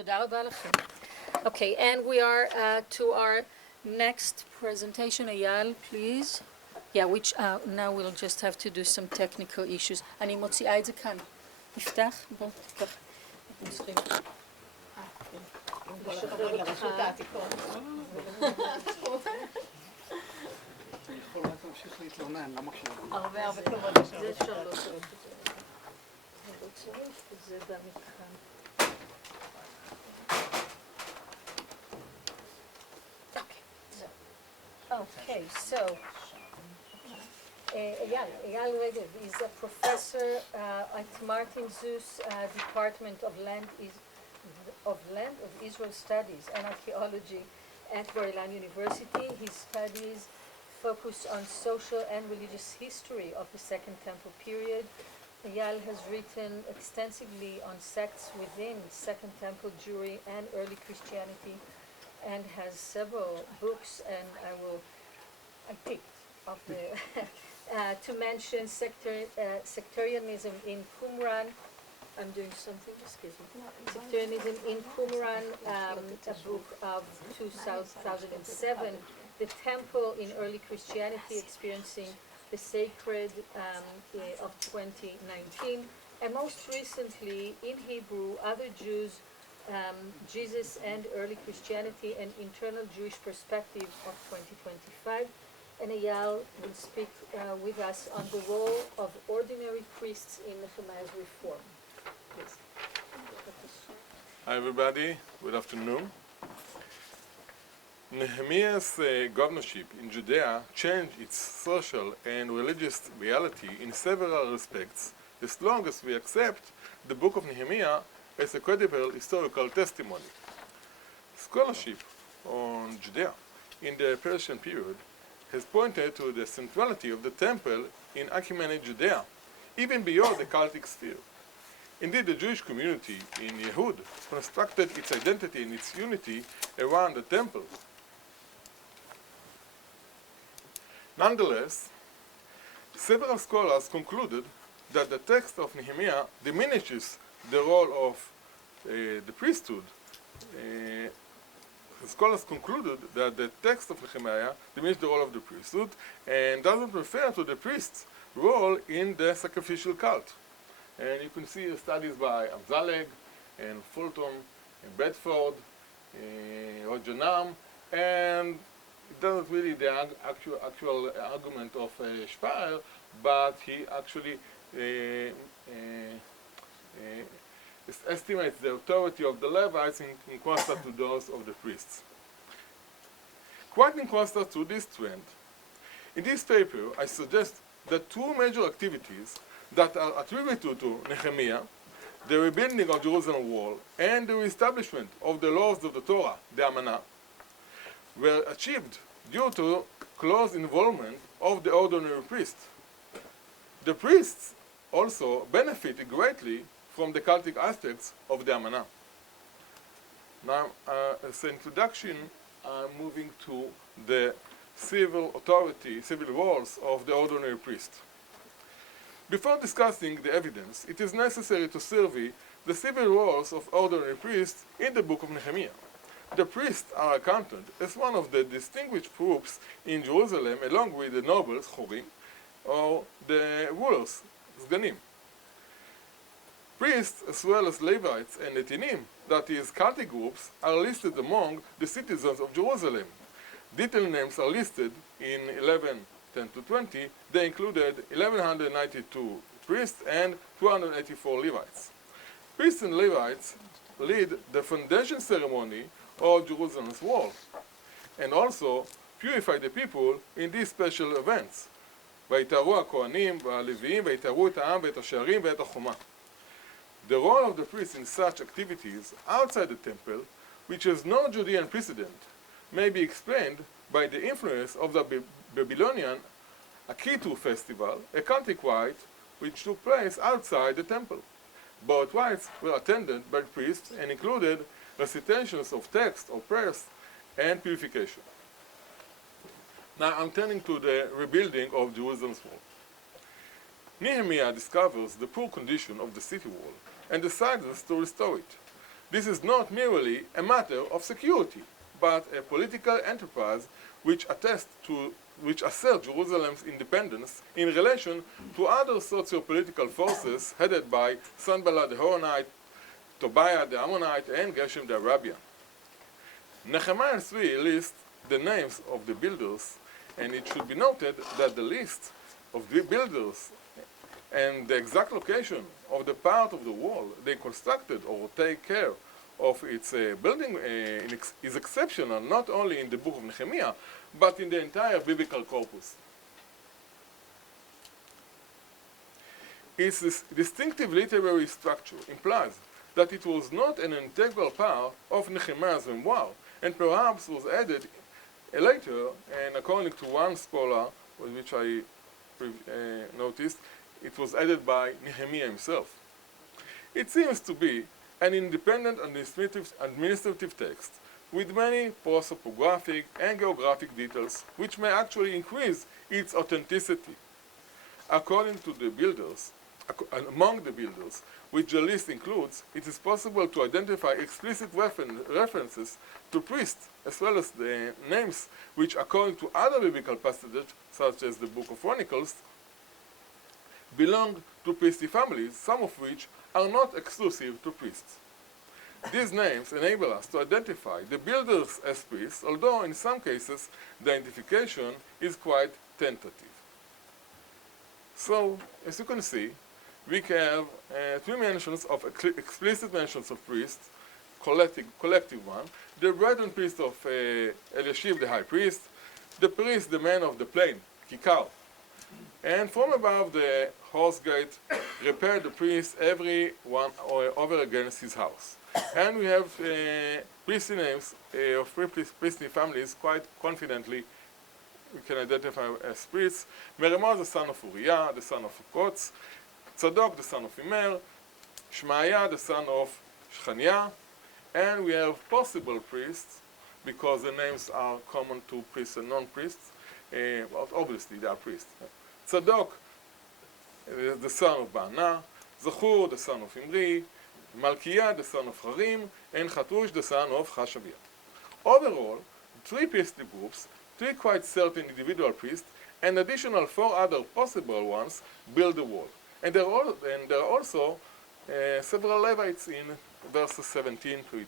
תודה רבה לכם. Okay, and we are to our next presentation. Eyal, please. Yeah, which now we'll just have to do some technical issues. אני מוציאה את זה כאן. תפתח, בוא, תפתח. הרבה כבוד. זה אפשר לא צריך את זה. לא צריך, זה במתחם. Okay, so Eyal Regev is a professor at Martin Zeus Department of Israel Studies and Archaeology at Bar-Ilan University. His studies focus on social and religious history of the Second Temple period. Eyal has written extensively on sects within Second Temple Jewry and early Christianity, and has several books, and I picked of the to mention sectarianism in Qumran. I'm doing something, excuse me. Sectarianism in Qumran, a book of 2007. The Temple in Early Christianity Experiencing the Sacred of 2019. And most recently, in Hebrew, Other Jews, Jesus and Early Christianity, an Internal Jewish Perspective of 2025. And Eyal will speak with us on the role of ordinary priests in Nehemiah's reform. Please. Hi everybody, good afternoon. Nehemiah's governorship in Judea changed its social and religious reality in several respects, as long as we accept the book of Nehemiah as a credible historical testimony. Scholarship on Judea in the Persian period has pointed to the centrality of the temple in Achaemenid Judea, even beyond the cultic sphere. Indeed, the Jewish community in Yehud constructed its identity and its unity around the temple. Nonetheless, several scholars concluded that the text of Nehemiah diminishes the role of the priesthood. Scholars concluded that the text of Nehemiah diminished the role of the priesthood and doesn't refer to the priest's role in the sacrificial cult. And you can see studies by Amzaleg and Fulton and Bedford, Rojanam, and it doesn't really the actual argument of Shpael, but he actually estimates the authority of the Levites in contrast to those of the priests. Quite in contrast to this trend, in this paper I suggest that two major activities that are attributed to Nehemiah, the rebuilding of Jerusalem wall and the reestablishment of the laws of the Torah, the Amanah, were achieved due to close involvement of the ordinary priest. The priests also benefited greatly from the cultic aspects of the Amanah. Now, as an introduction, I'm moving to the civil authority, civil roles of the ordinary priest. Before discussing the evidence, it is necessary to survey the civil roles of ordinary priests in the book of Nehemiah. The priests are accounted as one of the distinguished groups in Jerusalem, along with the nobles, chorim, or the rulers, sganim. Priests, as well as Levites and Netinim, that is, cultic groups, are listed among the citizens of Jerusalem. Detailed names are listed in 11:10-20. They included 1,192 priests and 284 Levites. Priests and Levites lead the foundation ceremony of Jerusalem's wall, and also purify the people in these special events. ויתארו הכהנים והלוויים ויתארו את העם ואת השערים ואת החומה. The role of the priests in such activities outside the temple, which has no Judean precedent, may be explained by the influence of the Babylonian Akitu festival, a Celtic rite which took place outside the temple. Both rites were attended by priests and included recitations of text or prayers and purification. Now I'm turning to the rebuilding of Jerusalem's wall. Nehemiah discovers the poor condition of the city wall and decides to restore it. this is not merely a matter of security, but a political enterprise which asserts Jerusalem's independence in relation to other socio-political forces headed by Sanballat the Horonite, Tobiah the Ammonite, and Geshem the Arabian. Nehemiah 3 lists the names of the builders, and it should be noted that the list of the builders and the exact location of the part of the wall they constructed or take care of its building is exceptional not only in the book of Nehemiah, but in the entire biblical corpus. Its distinctive literary structure implies that it was not an integral part of Nehemiah's memoir, and perhaps was added later, and according to one scholar, which I noticed, it was added by Nehemiah himself. It seems to be an independent administrative text with many prosopographic and geographic details which may actually increase its authenticity. According to the builders, among the builders, which the list includes, it is possible to identify explicit references to priests, as well as the names which, according to other biblical passages, such as the Book of Chronicles, belong to priestly families, some of which are not exclusive to priests. These names enable us to identify the builders as priests, although in some cases the identification is quite tentative. So, as you can see, we have three mentions of explicit mentions of priests, collective one, the brethren priest of Eliashiv the high priest, the priest, the man of the plain, Kikar, and from above the horse gate repaired the priest every one over against his house. And we have priestly names of priestly families quite confidently we can identify as priests. Merimah, the son of Uriah, the son of Ukotz, Tzadok, the son of Imer, Shmaiah, the son of Shechaniah, and we have possible priests because the names are common to priests and non-priests. Well, obviously they are priests. Tzadok, the son of Ba'ana, Zachur, the son of Imri, Malkiah, the son of Harim, and Chatush, the son of Hashabiah. Overall, three priestly groups, three quite certain individual priests, and additional four other possible ones build the wall. And there are also several Levites in verses 17 to 18.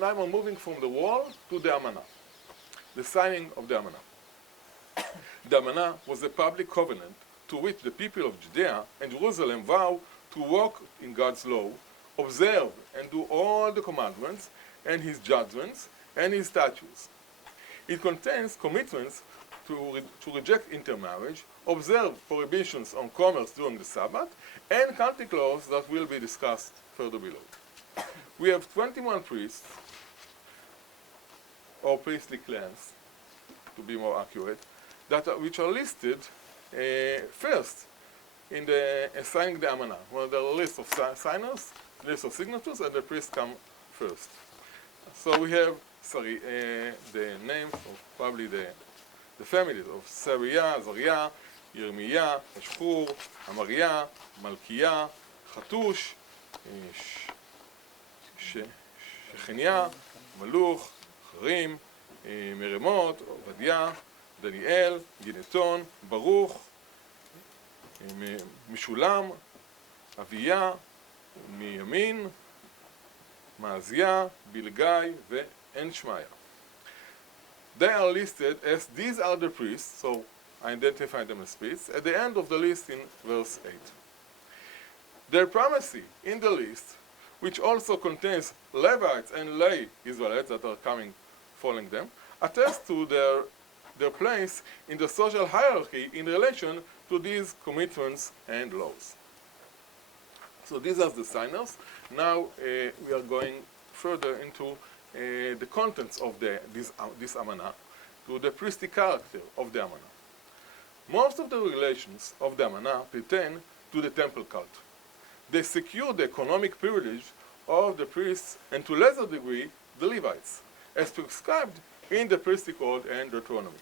Now we're moving from the wall to the Amanah, the signing of the Amanah. The Amanah was a public covenant to which the people of Judea and Jerusalem vow to walk in God's law, observe and do all the commandments and his judgments and his statutes. It contains commitments to reject intermarriage, observe prohibitions on commerce during the Sabbath, and country laws that will be discussed further below. We have 21 priests, or priestly clans, to be more accurate, which are listed first in the signing the Amanah. Well, there are a list of signers, list of signatures, and the priests come first. So we have, the names of probably the families of Sariah, Zariah, Yirmiyah, Ashur, Amariah, Malkiah, Chatush, Shechaniah, Maluch, Harim, Meremot, Obadiah, Daniel, Gineton, Baruch, Mishulam, Aviyah, Miyamin, Maaziah, Bilgai, and Shmaiah. They are listed as these are the priests, so I identify them as priests, at the end of the list in verse 8. Their primacy in the list, which also contains Levites and lay Israelites that are following them, attests to their place in the social hierarchy in relation to these commitments and laws. So these are the signers. Now we are going further into the contents of this Amanah, to the priestly character of the Amanah. Most of the regulations of the Amanah pertain to the temple cult. They secure the economic privilege of the priests and to a lesser degree the Levites, as prescribed in the priestly code and Deuteronomy.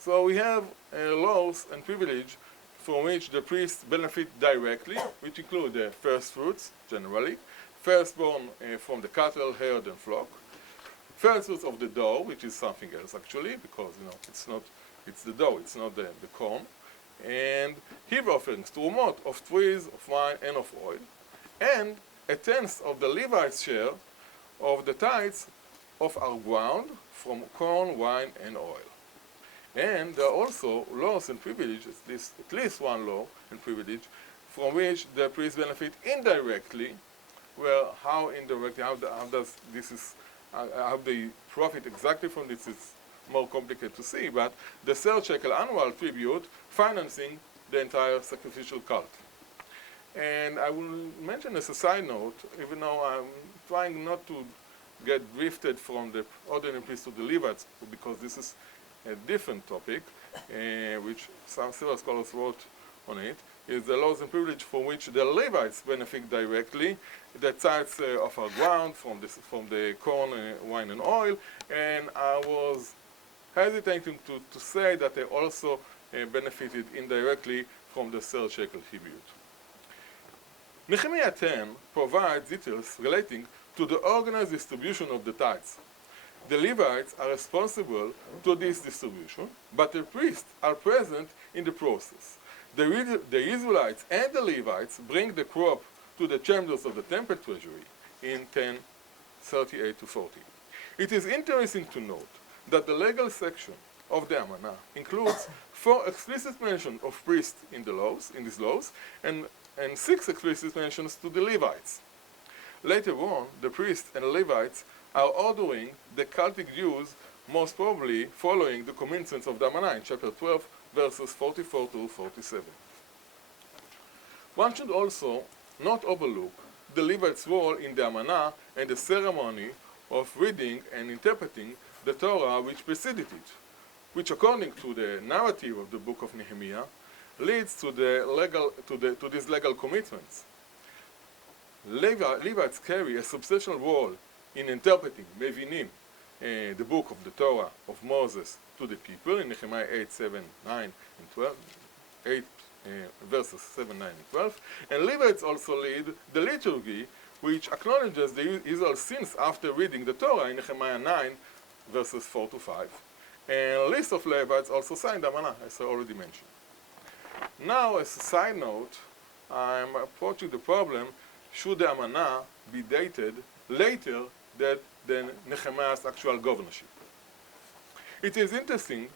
So we have laws and privilege from which the priests benefit directly, which include the first fruits, generally, firstborn from the cattle, herd, and flock, first fruits of the dough, which is something else actually, because it's the dough, it's not the corn, and heave offerings, trumot of trees, of wine, and of oil, and a tenth of the Levites' share of the tithes of our ground from corn, wine, and oil. And there are also laws and privileges, at least one law and privilege, from which the priests benefit indirectly. Well, how indirectly? How they profit exactly from this is more complicated to see, but the third shekel annual tribute financing the entire sacrificial cult. And I will mention as a side note, even though I'm trying not to get drifted from the ordinary priests to the Levites, because this is a different topic, which some several scholars wrote on it, is the laws and privilege from which the Levites benefit directly, the tithes of our ground from the corn, wine, and oil, and I was hesitating to say that they also benefited indirectly from the third shekel tribute. Nehemiah 10 provides details relating to the organized distribution of the tithes. The Levites are responsible to this distribution, but the priests are present in the process. The Israelites and the Levites bring the crop to the chambers of the temple treasury in 10:38 to 40. It is interesting to note that the legal section of the Amanah includes 4 explicit mentions of priests in these laws, and 6 explicit mentions to the Levites. Later on, the priests and Levites are ordering the cultic Jews, most probably following the commencement of the Amanah in chapter 12, verses 44 to 47. One should also not overlook the Levites' role in the Amanah and the ceremony of reading and interpreting the Torah which preceded it, which according to the narrative of the book of Nehemiah, leads to these legal commitments. Levites carry a substantial role in interpreting, mevinim, the book of the Torah of Moses to the people in Nehemiah 8, 7, 9, and 12, 8 verses 7, 9, and 12. And Levites also lead the liturgy, which acknowledges the Israel's sins after reading the Torah in Nehemiah 9, verses 4 to 5. And a list of Levites also signed the Amanah, as I already mentioned. Now, as a side note, I'm approaching the problem, should the Amanah be dated later than Nehemiah's actual governorship? It is interesting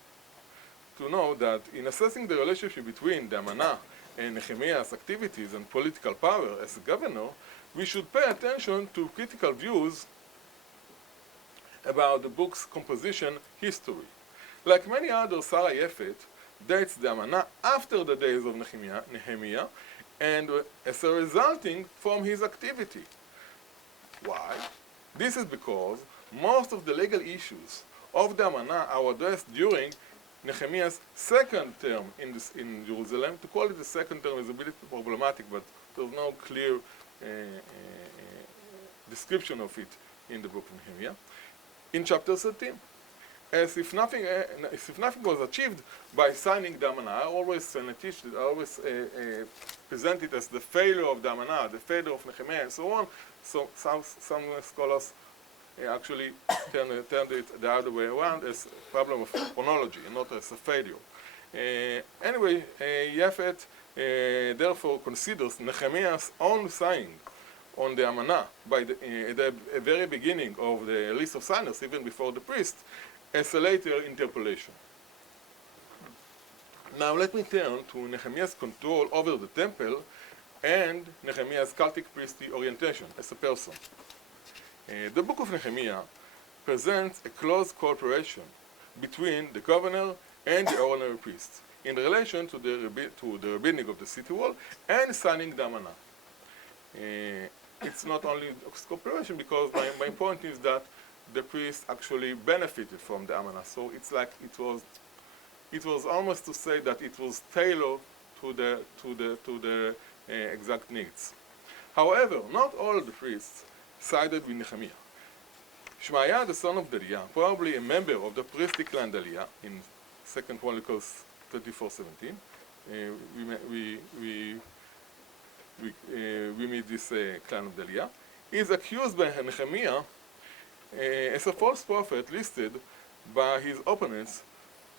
to know that in assessing the relationship between the Amanah and Nehemiah's activities and political power as a governor, we should pay attention to critical views about the book's composition history. Like many others, Sarah Yefet dates the Amanah after the days of Nehemiah, and as a resulting from his activity. Why? This is because most of the legal issues of the Amanah are addressed during Nehemiah's second term in Jerusalem. To call it the second term is a bit problematic, but there's no clear description of it in the book of Nehemiah. In chapter 13, as if nothing was achieved by signing the Amanah. I always present it as the failure of the Amanah, the failure of Nehemiah, and so on. So some scholars actually turned it the other way around as a problem of chronology and not as a failure. Anyway, Yefet therefore considers Nehemiah's own signing on the Amanah at the very beginning of the list of signers, even before the priest, as a later interpolation. Now let me turn to Nehemiah's control over the temple and Nehemiah's cultic priestly orientation as a person. The book of Nehemiah presents a close cooperation between the governor and the ordinary priests in relation to the rebuilding of the city wall and signing the Amanah. It's not only cooperation, because my point is that the priests actually benefited from the Amanah. So it's like it was almost to say that it was tailored to the exact needs. However, not all the priests sided with Nehemiah. Shmaiah, the son of Deliah, probably a member of the priestly clan Deliah in 2 Chronicles 34:17, we, ma- we meet this clan of Delia, is accused by Nehemiah as a false prophet listed by his opponents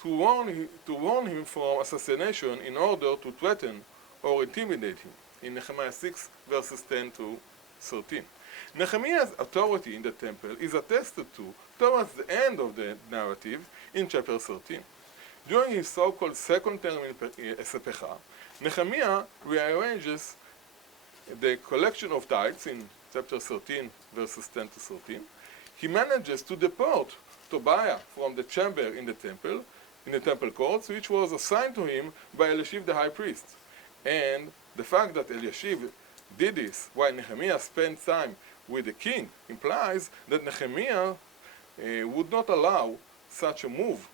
to warn him from assassination in order to threaten or intimidate him in Nehemiah 6 verses 10 to 13. Nehemiah's authority in the temple is attested to towards the end of the narrative in chapter 13. During his so-called second term as a Pecha, Nehemiah rearranges the collection of tithes in chapter 13 verses 10 to 13. He manages to deport Tobiah from the chamber in the temple courts, which was assigned to him by Eliashiv the high priest. And the fact that Eliashiv did this while Nehemiah spent time with the king implies that Nehemiah would not allow such a move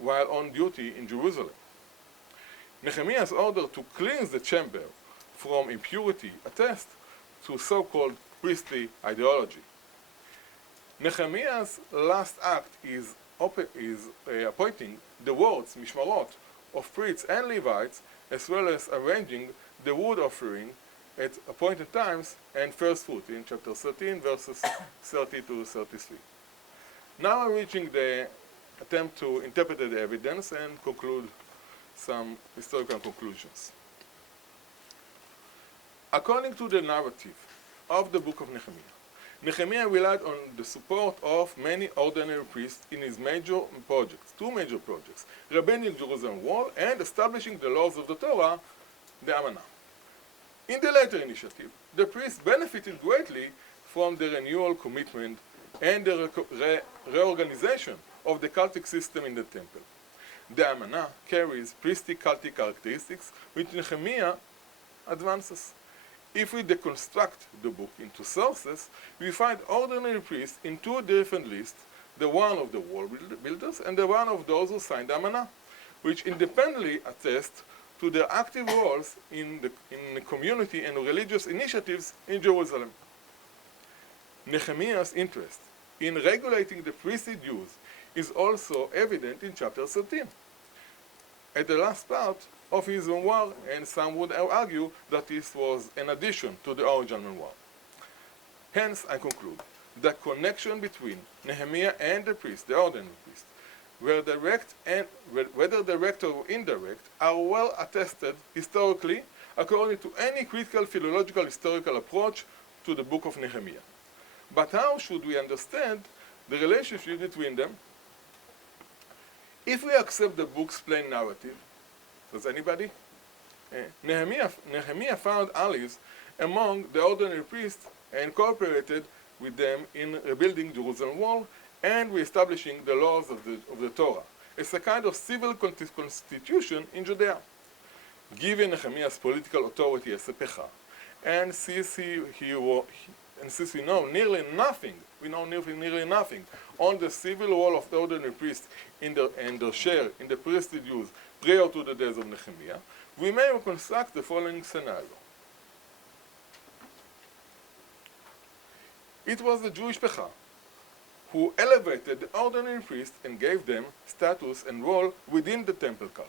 while on duty in Jerusalem. Nehemiah's order to cleanse the chamber from impurity attests to so-called priestly ideology. Nehemiah's last act is appointing the wards, mishmarot, of priests and Levites, as well as arranging the wood offering at appointed times and first fruit in chapter 13, verses 30 to 33. Now I'm reaching the attempt to interpret the evidence and conclude some historical conclusions. According to the narrative of the book of Nehemiah, Nehemiah relied on the support of many ordinary priests in his major projects, two major projects, rebuilding Jerusalem wall and establishing the laws of the Torah, the Amanah. In the latter initiative, the priests benefited greatly from the renewal commitment and the reorganization of the cultic system in the temple. The Amanah carries priestly cultic characteristics which Nehemiah advances. If we deconstruct the book into sources, we find ordinary priests in two different lists, the one of the wall builders and the one of those who signed the Amanah, which independently attest to their active roles in the community and religious initiatives in Jerusalem. Nehemiah's interest in regulating the priestly dues is also evident in chapter 13. At the last part of his memoir, and some would argue that this was an addition to the original memoir. Hence, I conclude, the connection between Nehemiah and the priest, the ordinary priest, whether direct or indirect, are well attested historically according to any critical philological historical approach to the book of Nehemiah. But how should we understand the relationship between them? If we accept the book's plain narrative, does anybody? Nehemiah found allies among the ordinary priests and cooperated with them in rebuilding Jerusalem wall and reestablishing the laws of the Torah as a kind of civil constitution in Judea. Given Nehemiah's political authority as a Pecha, and since we know nearly nothing on the civil role of the ordinary priests and their share in the priestly dues prior to the days of Nehemiah, we may reconstruct the following scenario. It was the Jewish Pecha who elevated the ordinary priests and gave them status and role within the temple cult,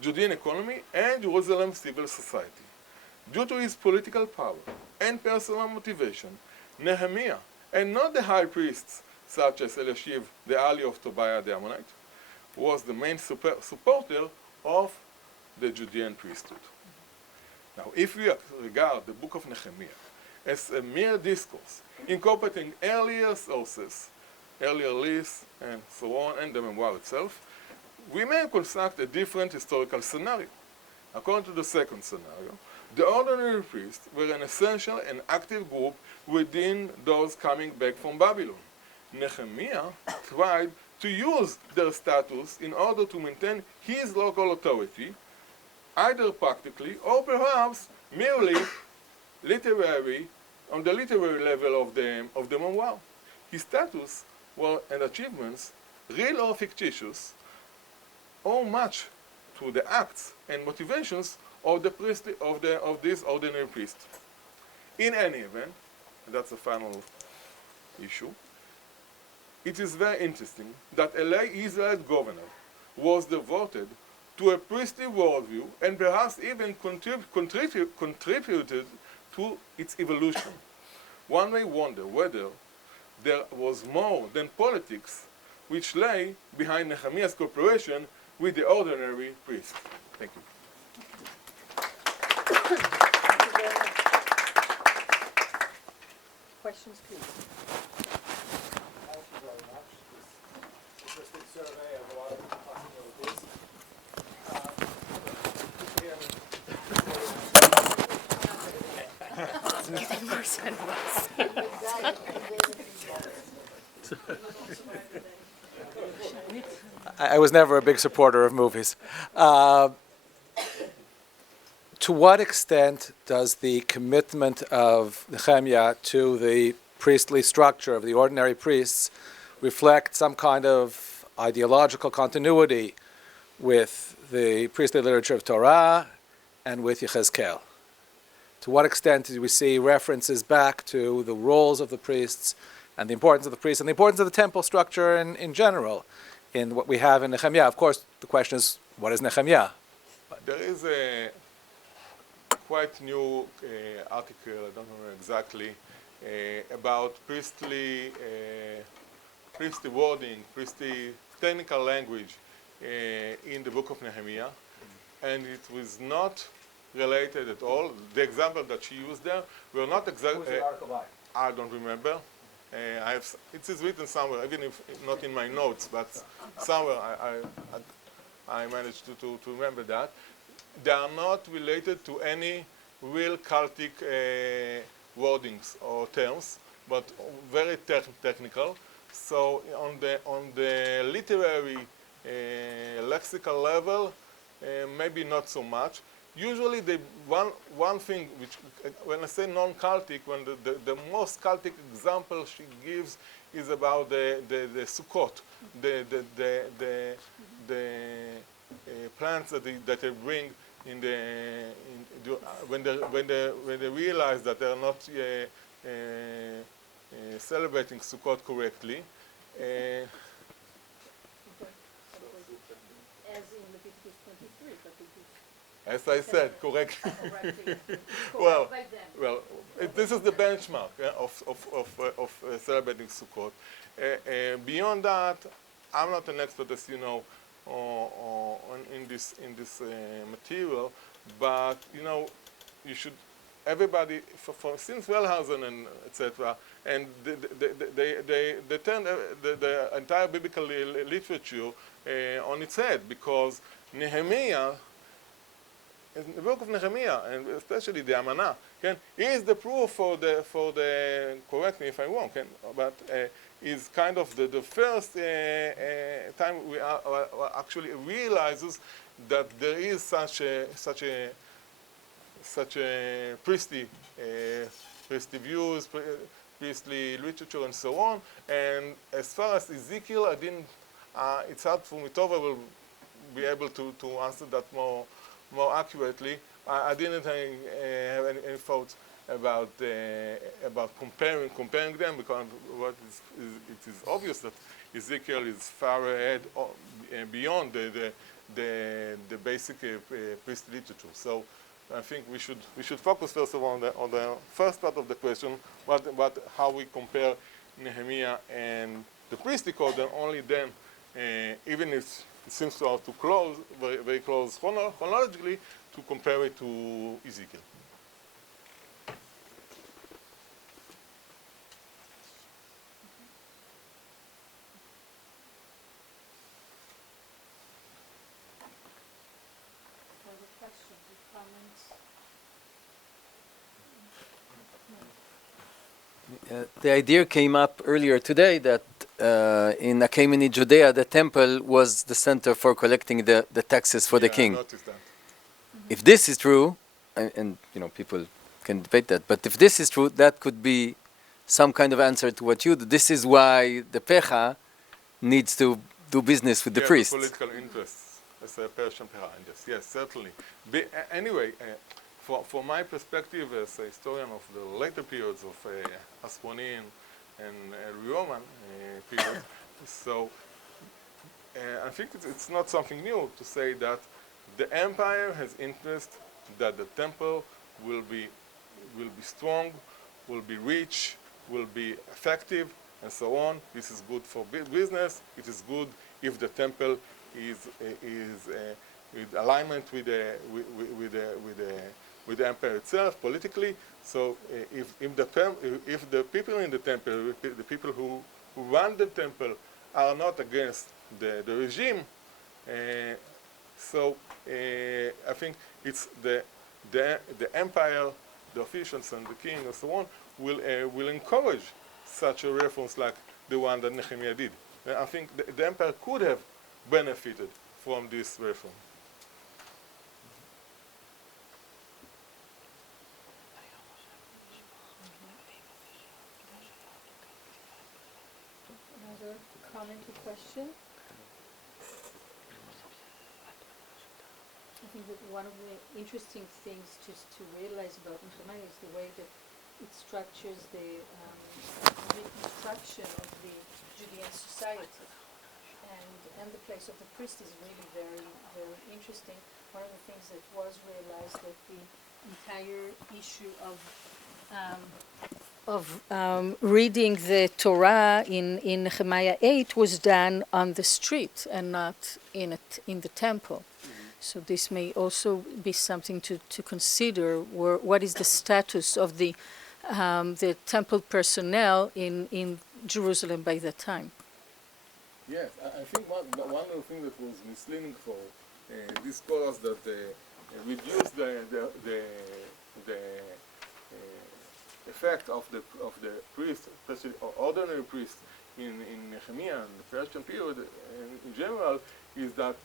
Judean economy, and Jerusalem civil society. Due to his political power and personal motivation, Nehemiah, and not the high priests such as Eliashiv, the ally of Tobiah the Ammonite, was the main supporter of the Judean priesthood. Now, if we regard the book of Nehemiah as a mere discourse, incorporating earlier sources, earlier lists, and so on, and the memoir itself, we may construct a different historical scenario. According to the second scenario, the ordinary priests were an essential and active group within those coming back from Babylon. Nehemiah tried to use their status in order to maintain his local authority, either practically or perhaps merely literary, on the literary level of the memoir. His status and achievements, real or fictitious, owe much to the acts and motivations of this ordinary priest. In any event, and that's the final issue, it is very interesting that a lay Israelite governor was devoted to a priestly worldview and perhaps even contributed to its evolution. One may wonder whether there was more than politics which lay behind Nehemiah's cooperation with the ordinary priest. Thank you. Thank you very much. Questions, please. Thank you very much. This interesting survey of a lot of possibilities. I was never a big supporter of movies. To what extent does the commitment of Nehemiah to the priestly structure of the ordinary priests reflect some kind of ideological continuity with the priestly literature of Torah and with Yechezkel? To what extent do we see references back to the roles of the priests and the importance of the priests and the importance of the temple structure in general in what we have in Nehemiah? Of course, the question is, what is Nehemiah? There is a quite new article, I don't know exactly, about priestly wording, priestly technical language in the book of Nehemiah, and it was not related at all. The example that she used there were not exactly. I don't remember. It is written somewhere, even if not in my notes, but somewhere I managed to remember that. They are not related to any real cultic wordings or terms, but very technical. So on the literary lexical level, maybe not so much. Usually, one thing which, when I say non-cultic, when the most cultic example she gives is about the Sukkot, the plants that they bring when they realize that they are not celebrating Sukkot correctly. As in Leviticus 23, but it is As I said, correctly. well, This is the benchmark of celebrating Sukkot. Beyond that, I'm not an expert, as you know, in this material, but you should. Everybody, since Wellhausen and etc., and they turn the entire biblical literature on its head, because Nehemiah, the book of Nehemiah, and especially the Amanah, is the proof for the correct me if I'm wrong, but is kind of the first time we actually realizes that there is such a priestly views, priestly literature, and so on. And as far as Ezekiel, it's hard for me. Tova will be able to answer that more accurately. I didn't have any thoughts about comparing them, because it is obvious that Ezekiel is far ahead beyond the basic priestly literature. So I think we should focus first of all on the first part of the question, how we compare Nehemiah and the priestly code, and only then, even if it seems to have very, very close chronologically, to compare it to Ezekiel. Further questions or comments? The idea came up earlier today that in Achaemenid Judea, the temple was the center for collecting the taxes for the king. I noticed that. If this is true, and people can debate that, but if this is true, that could be some kind of answer to what you do. This is why the Pecha needs to do business with the priests. Political interests, as a Persian Empire. Yes, certainly. Anyway, from my perspective as a historian of the later periods of Hasmonean and Roman period, so I think it's not something new to say that the empire has interest that the temple will be strong, will be rich, will be effective, and so on. This is good for business. It is good if the temple is in alignment with the empire itself politically. So if the people in the temple, the people who run the temple, are not against the regime, so I think it's the empire, the officials and the king and so on will encourage such a reforms like the one that Nehemiah did. And I think the empire could have benefited from this reform. Another comment or question? I think that one of the interesting things just to realize about Nehemiah is the way that it structures the reconstruction of the Judean society. And the place of the priest is really very, very interesting. One of the things that was realized that the entire issue of reading the Torah in Nehemiah 8 was done on the street and not in the temple. So this may also be something to consider. What is the status of the temple personnel in Jerusalem by that time? Yes, I think one of the things that was misleading for these scholars that reduce the effect of the priest, especially ordinary priest in Nehemiah and the Persian period in general, is that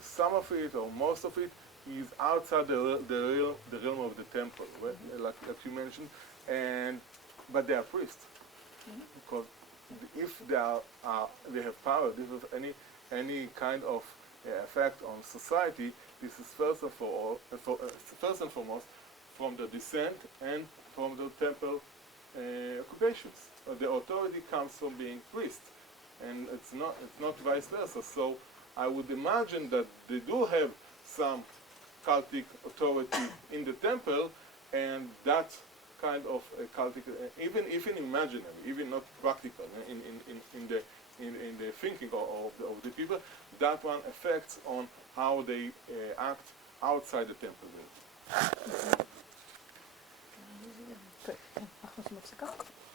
some of it or most of it is outside the realm of the temple, right? like you mentioned, but they are priests. Because if they have power, if they have any kind of effect on society, this is first and foremost from the descent and from the temple occupations. The authority comes from being priest, and it's not vice versa. So I would imagine that they do have some cultic authority in the temple, and that kind of cultic, even imaginary, even not practical, in the thinking of the people, that one affects on how they act outside the temple.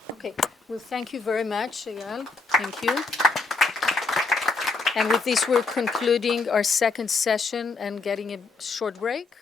Okay, well, thank you very much, Eyal. Thank you. And with this, we're concluding our second session and getting a short break.